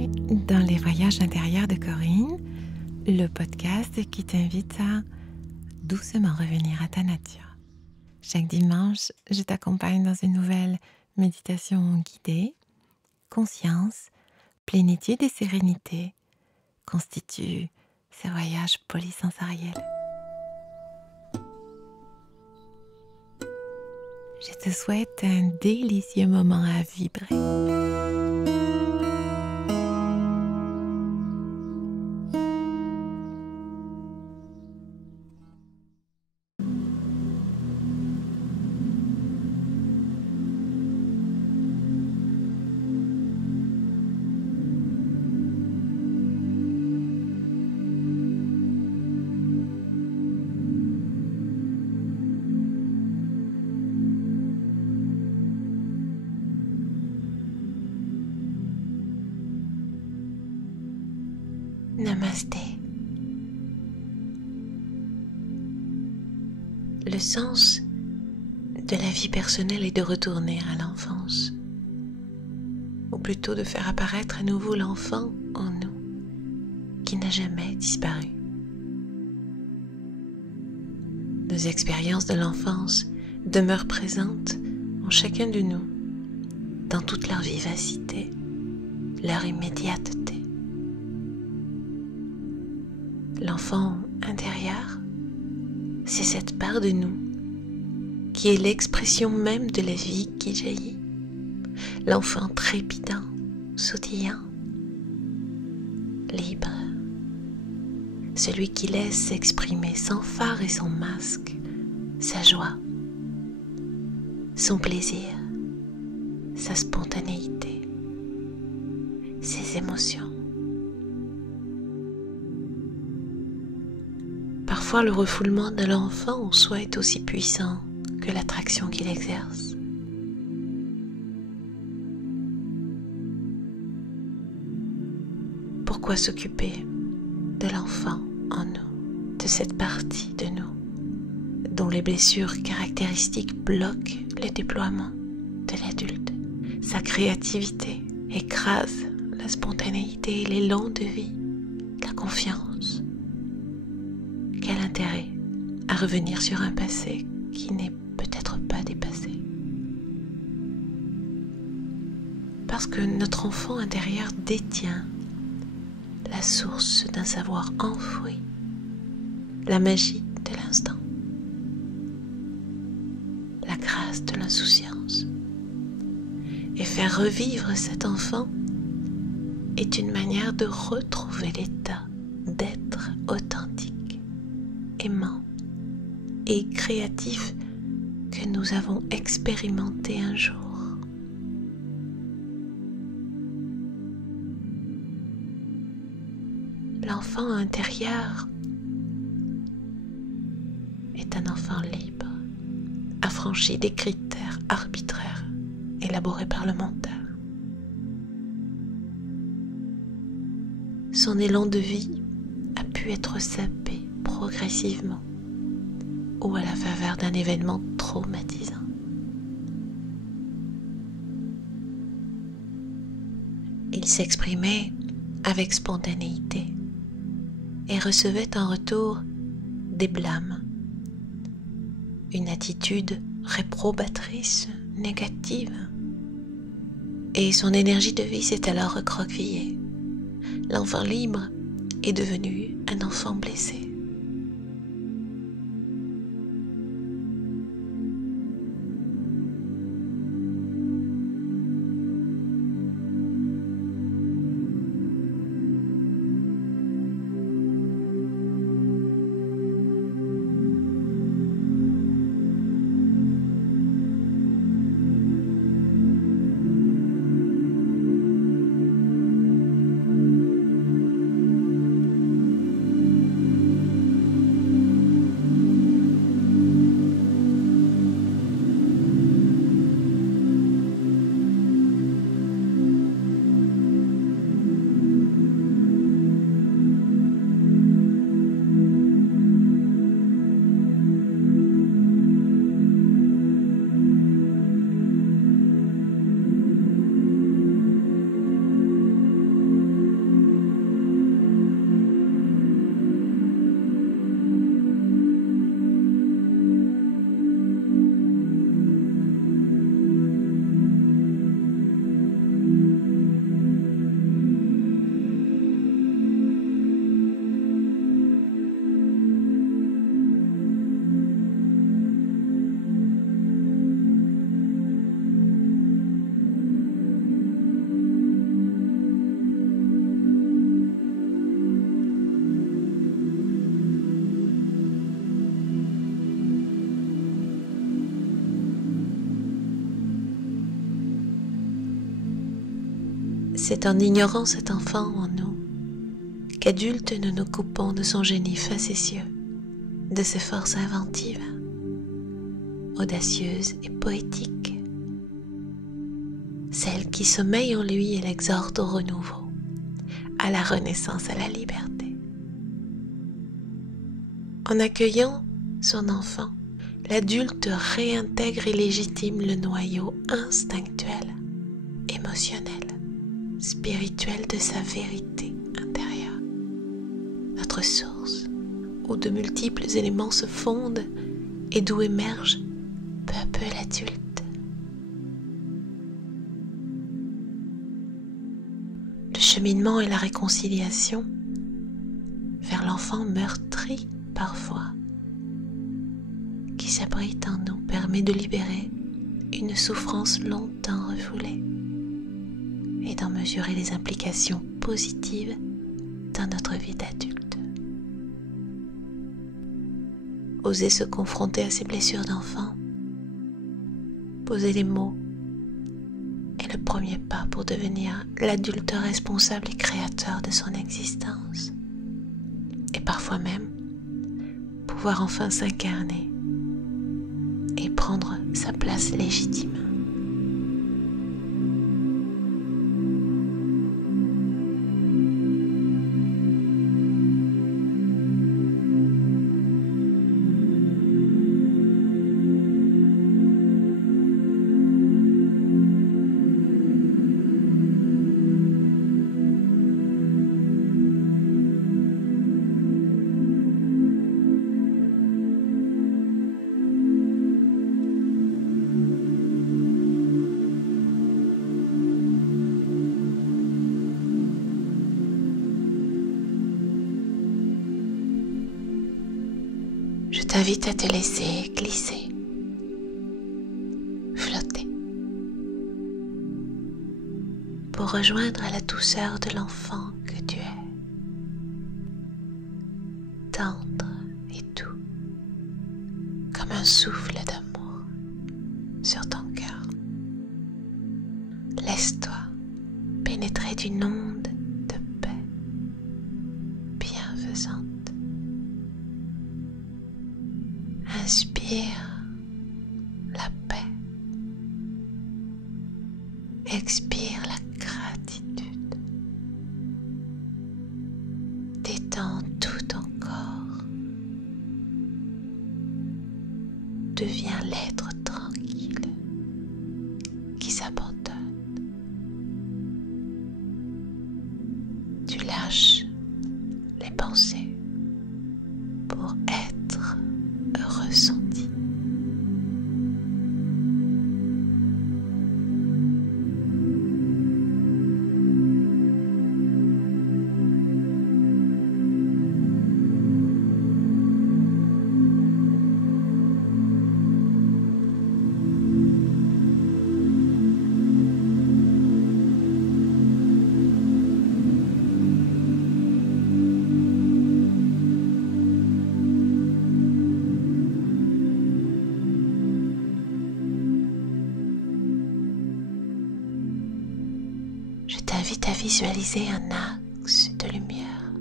Bienvenue dans les voyages intérieurs de Corinne, le podcast qui t'invite à doucement revenir à ta nature. Chaque dimanche, je t'accompagne dans une nouvelle méditation guidée. Conscience, plénitude et sérénité constituent ce voyage polysensoriel. Je te souhaite un délicieux moment à vibrer. Namasté. Le sens de la vie personnelle est de retourner à l'enfance, ou plutôt de faire apparaître à nouveau l'enfant en nous, qui n'a jamais disparu. Nos expériences de l'enfance demeurent présentes en chacun de nous, dans toute leur vivacité, leur immédiateté. L'enfant intérieur, c'est cette part de nous qui est l'expression même de la vie qui jaillit. L'enfant trépidant, sautillant, libre. Celui qui laisse s'exprimer sans phare et sans masque sa joie, son plaisir, sa spontanéité, ses émotions. Parfois, le refoulement de l'enfant en soi est aussi puissant que l'attraction qu'il exerce. Pourquoi s'occuper de l'enfant en nous, de cette partie de nous, dont les blessures caractéristiques bloquent le déploiement de l'adulte? Sa créativité écrase la spontanéité et l'élan de vie, la confiance. Quel intérêt à revenir sur un passé qui n'est peut-être pas dépassé? Parce que notre enfant intérieur détient la source d'un savoir enfoui, la magie de l'instant, la grâce de l'insouciance. Et faire revivre cet enfant est une manière de retrouver l'état d'être authentique, aimant et créatif que nous avons expérimenté un jour. L'enfant intérieur est un enfant libre, affranchi des critères arbitraires élaborés par le mental. Son élan de vie a pu être sapé progressivement ou à la faveur d'un événement traumatisant. Il s'exprimait avec spontanéité et recevait en retour des blâmes, une attitude réprobatrice, négative, et son énergie de vie s'est alors recroquevillée. L'enfant libre est devenu un enfant blessé. C'est en ignorant cet enfant en nous qu'adultes nous nous coupons de son génie facétieux, de ses forces inventives, audacieuses et poétiques, celle qui sommeille en lui et l'exhorte au renouveau, à la renaissance, à la liberté. En accueillant son enfant, l'adulte réintègre et légitime le noyau instinctuel, émotionnel, spirituel de sa vérité intérieure, notre source, où de multiples éléments se fondent et d'où émerge peu à peu l'adulte. Le cheminement et la réconciliation vers l'enfant meurtri parfois, qui s'abrite en nous, permet de libérer une souffrance longtemps refoulée et d'en mesurer les implications positives dans notre vie d'adulte. Oser se confronter à ses blessures d'enfant, poser les mots est le premier pas pour devenir l'adulte responsable et créateur de son existence. Et parfois même, pouvoir enfin s'incarner et prendre sa place légitime. Je t'invite à te laisser glisser, flotter, pour rejoindre la douceur de l'enfant que tu es, tendre et doux, comme un souffle d'amour sur ton cœur. Laisse-toi pénétrer d'une onde de paix bienfaisante. Inspire la paix, expire la gratitude, détends tout ton corps, deviens l'être tranquille qui s'abandonne. Tu lâches les pensées pour être ressenti. Je t'invite à visualiser un axe de lumière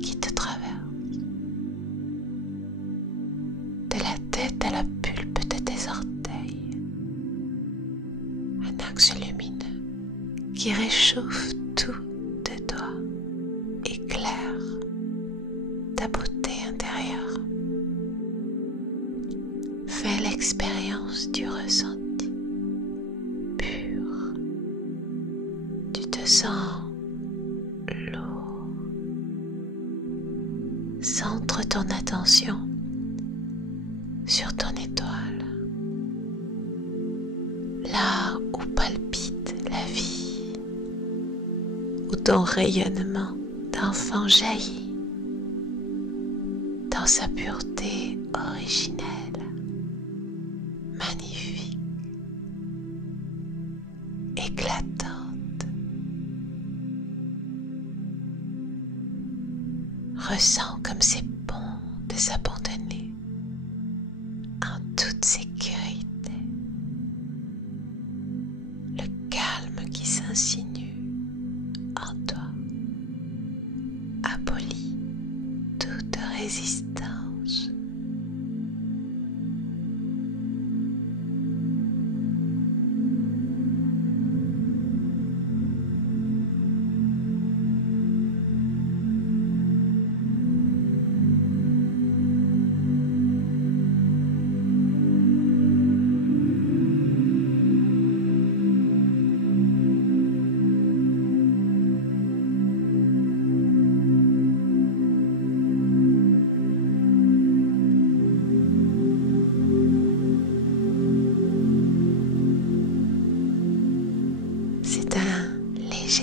qui te traverse, de la tête à la pulpe de tes orteils. Un axe lumineux qui réchauffe tout de toi, éclaire ta beauté intérieure. Fais l'expérience du ressenti. Sens lourd. Centre ton attention sur ton étoile, là où palpite la vie, où ton rayonnement d'enfant jaillit dans sa pureté originelle, magnifique, éclatante. Ressens comme c'est bon de s'abandonner en toute sécurité. Le calme qui s'insinue résistance.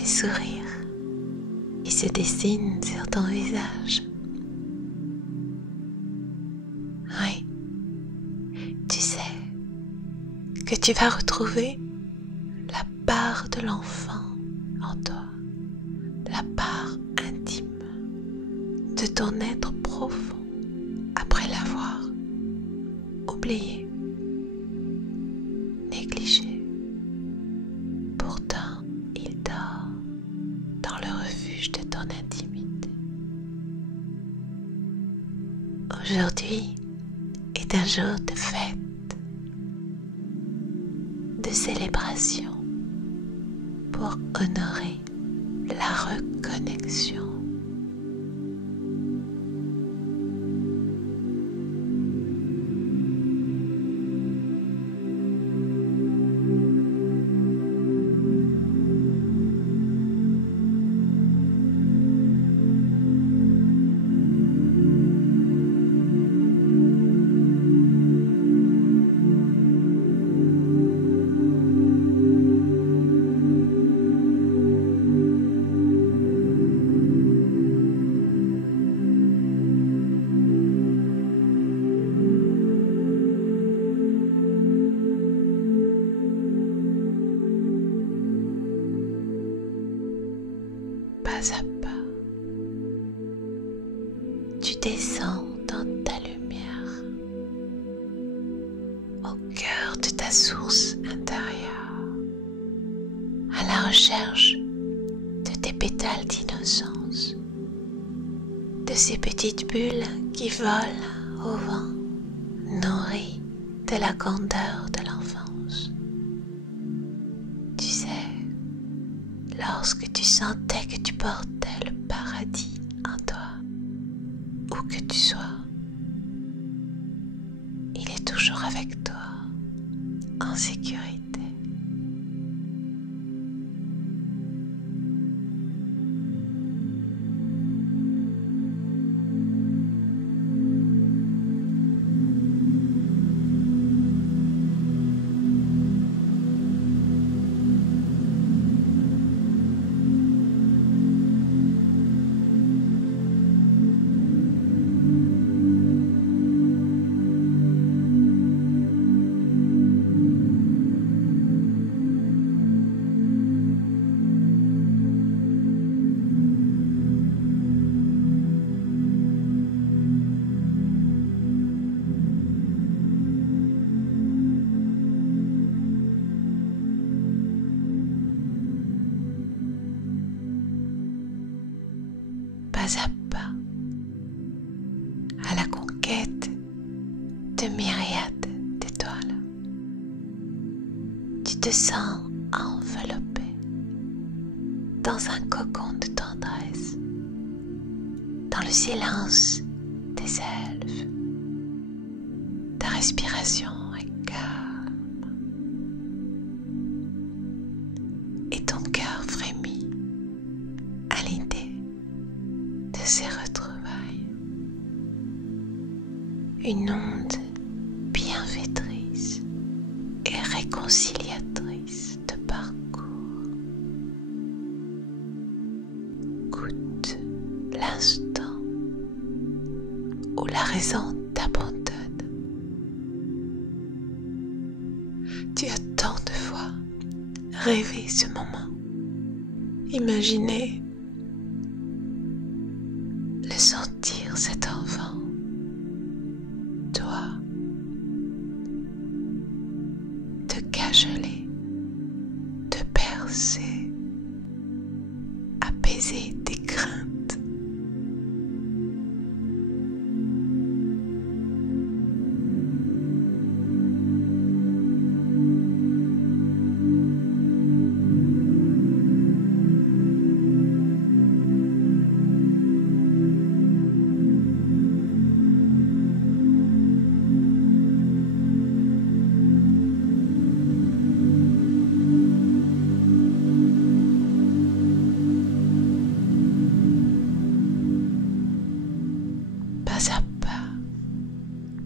Sourire qui se dessine sur ton visage. Oui, tu sais que tu vas retrouver la part de l'enfant en toi, la part intime de ton être profond après l'avoir oublié, négligé. Pourtant, il dort dans le refuge de ton intimité. Aujourd'hui est un jour de fête, de célébration pour honorer la reconnexion. Pas à pas, tu descends dans ta lumière, au cœur de ta source intérieure, à la recherche de tes pétales d'innocence, de ces petites bulles qui volent au vent, nourries de la candeur de l'enfance. Tu sais, lorsque tu sentais que tu portais le paradis en toi, où que tu sois, il est toujours avec toi, en sécurité. Pas à pas, à la conquête de myriades d'étoiles. Tu te sens enveloppé dans un cocon de tendresse, dans le silence des elfes. Ta respiration est calme et ton cœur frémit à l'idée de ces retrouvailles. Une onde bienfaitrice et réconciliatrice te parcourt. Goûte l'instant où la raison t'abandonne. Tu as tant de fois rêvé ce moment, imaginé le sentir, cet enfant, toi, te cajoler, te bercer, apaiser tes craintes.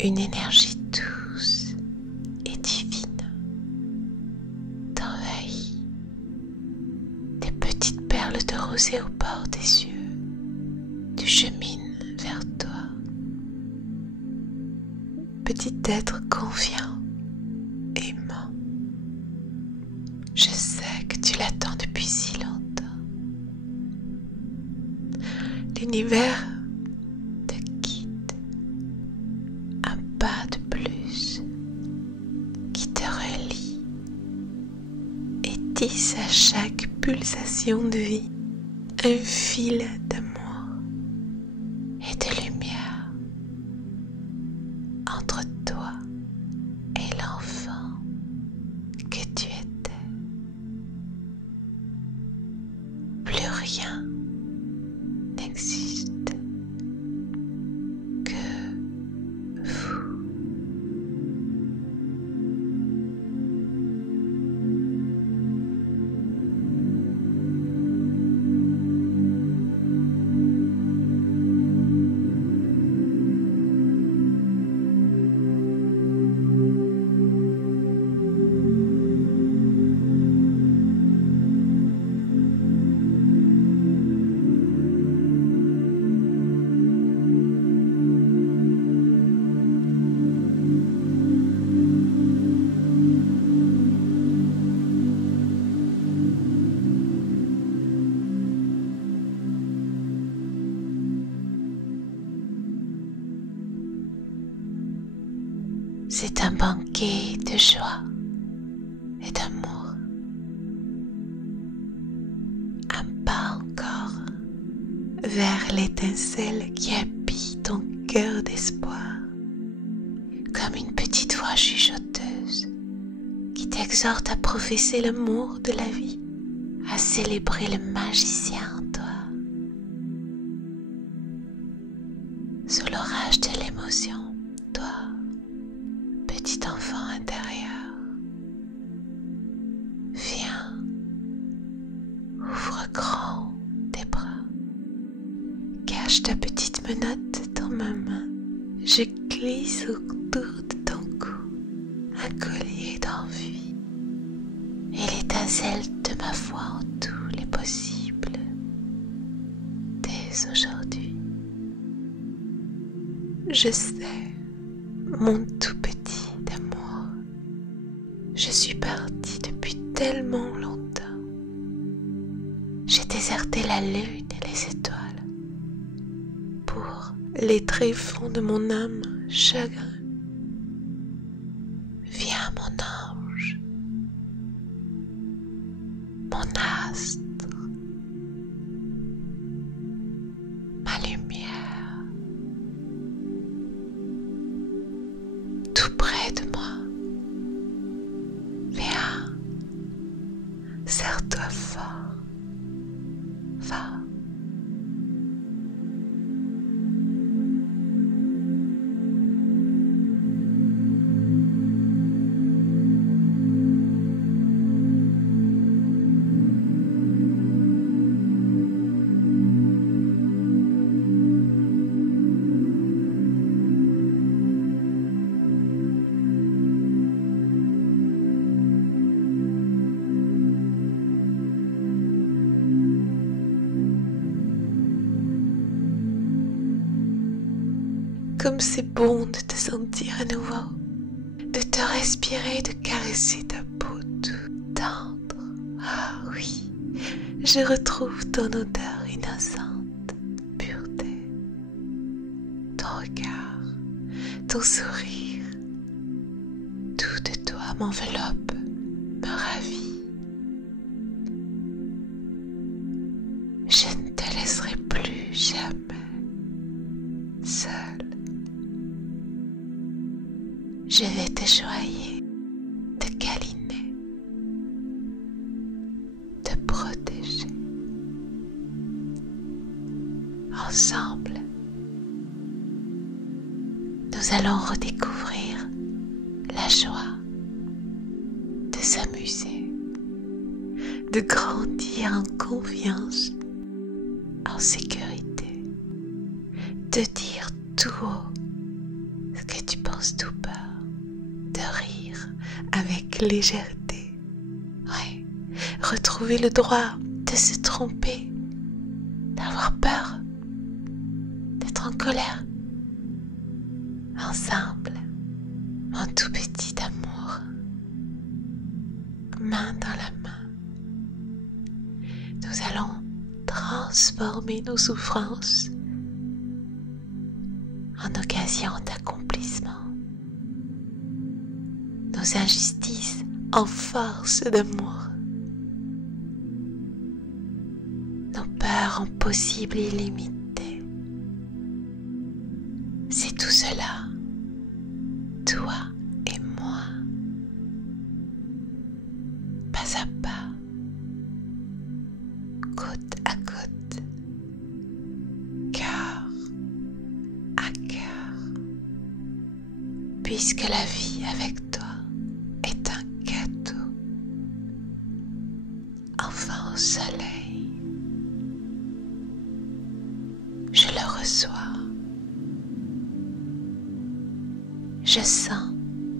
une énergie douce et divine t'envahit. Des petites perles de rosée au bord des yeux. Tu chemines vers toi. Petit être confiant, aimant. Je sais que tu l'attends depuis si longtemps. L'univers te guide. Un pas de plus qui te relie et tisse à chaque pulsation de vie un fil d'amour et de lumière entre toi et l'enfant que tu étais. Plus rien n'existe que vous. C'est un banquet de joie et d'amour. Un pas encore vers l'étincelle qui habite ton cœur d'espoir, comme une petite voix chuchoteuse qui t'exhorte à professer l'amour de la vie, à célébrer le magicien en toi. Sous l'orage de l'émotion, toi, petit enfant intérieur, viens, ouvre grand tes bras, cache ta petite menotte dans ma main, je glisse autour de ton cou un collier d'envie et l'étincelle de ma foi en tous les possibles dès aujourd'hui. Je sais, mon tout petit d'amour, je suis partie depuis tellement longtemps. J'ai déserté la lune et les étoiles pour les tréfonds de mon âme chagrin. Viens mon ange, mon astre, ma lumière, tout près de moi. Viens, serre-toi fort, va. Comme c'est bon de te sentir à nouveau, de te respirer, de caresser ta peau toute tendre. Ah oui, je retrouve ton odeur innocente, pureté, ton regard, ton sourire. Tout de toi m'enveloppe, me ravit. Je ne te laisserai plus jamais seul. Je vais te choyer, te câliner, te protéger. Ensemble, nous allons redécouvrir la joie de s'amuser, de grandir en confiance, en sécurité, de dire tout haut ce que tu penses sans stupeur, de rire avec légèreté. Ouais, retrouver le droit de se tromper, d'avoir peur, d'être en colère. Ensemble, mon tout petit amour, main dans la main, nous allons transformer nos souffrances en occasion d'accomplissement, nos injustices en force d'amour, nos peurs en possible illimité. C'est tout cela, toi et moi, pas à pas, côte à côte, cœur à cœur, puisque la vie avec toi est un gâteau. Enfant au soleil, je le reçois. Je sens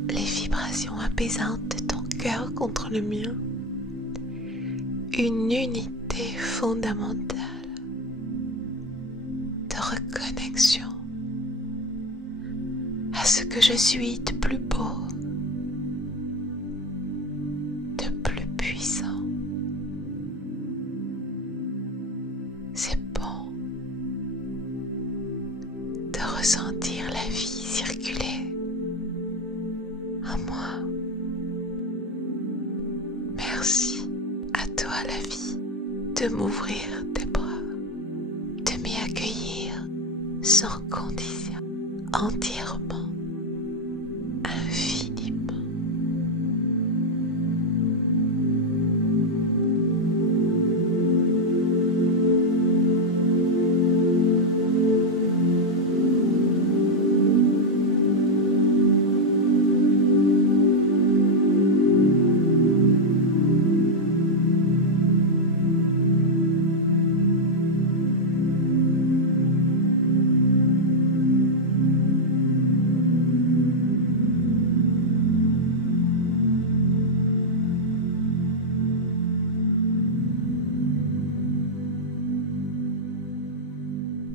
les vibrations apaisantes de ton cœur contre le mien. Une unité fondamentale de reconnexion à ce que je suis de plus beau, de plus puissant. C'est bon de ressentir la vie circuler en moi. Merci à toi la vie de m'ouvrir tes bras, de m'y accueillir sans condition, entièrement, infiniment.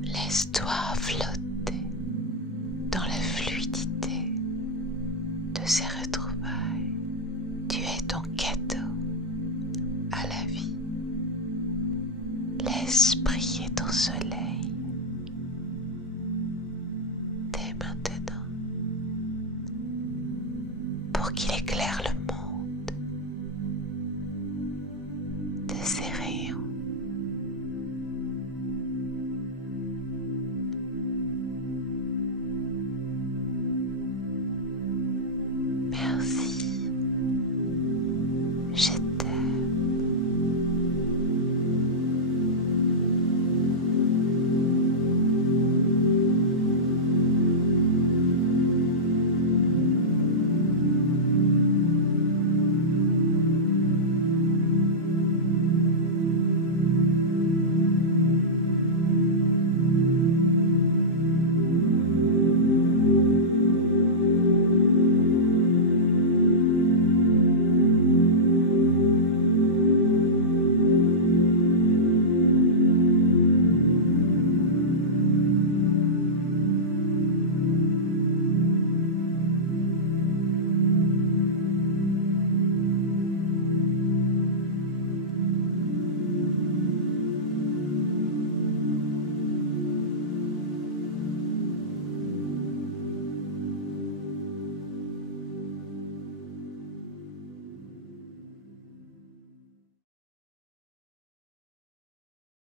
Laisse-toi flotter dans la fluidité de ces retrouvailles. Tu es ton cadeau à la vie. Laisse briller ton soleil.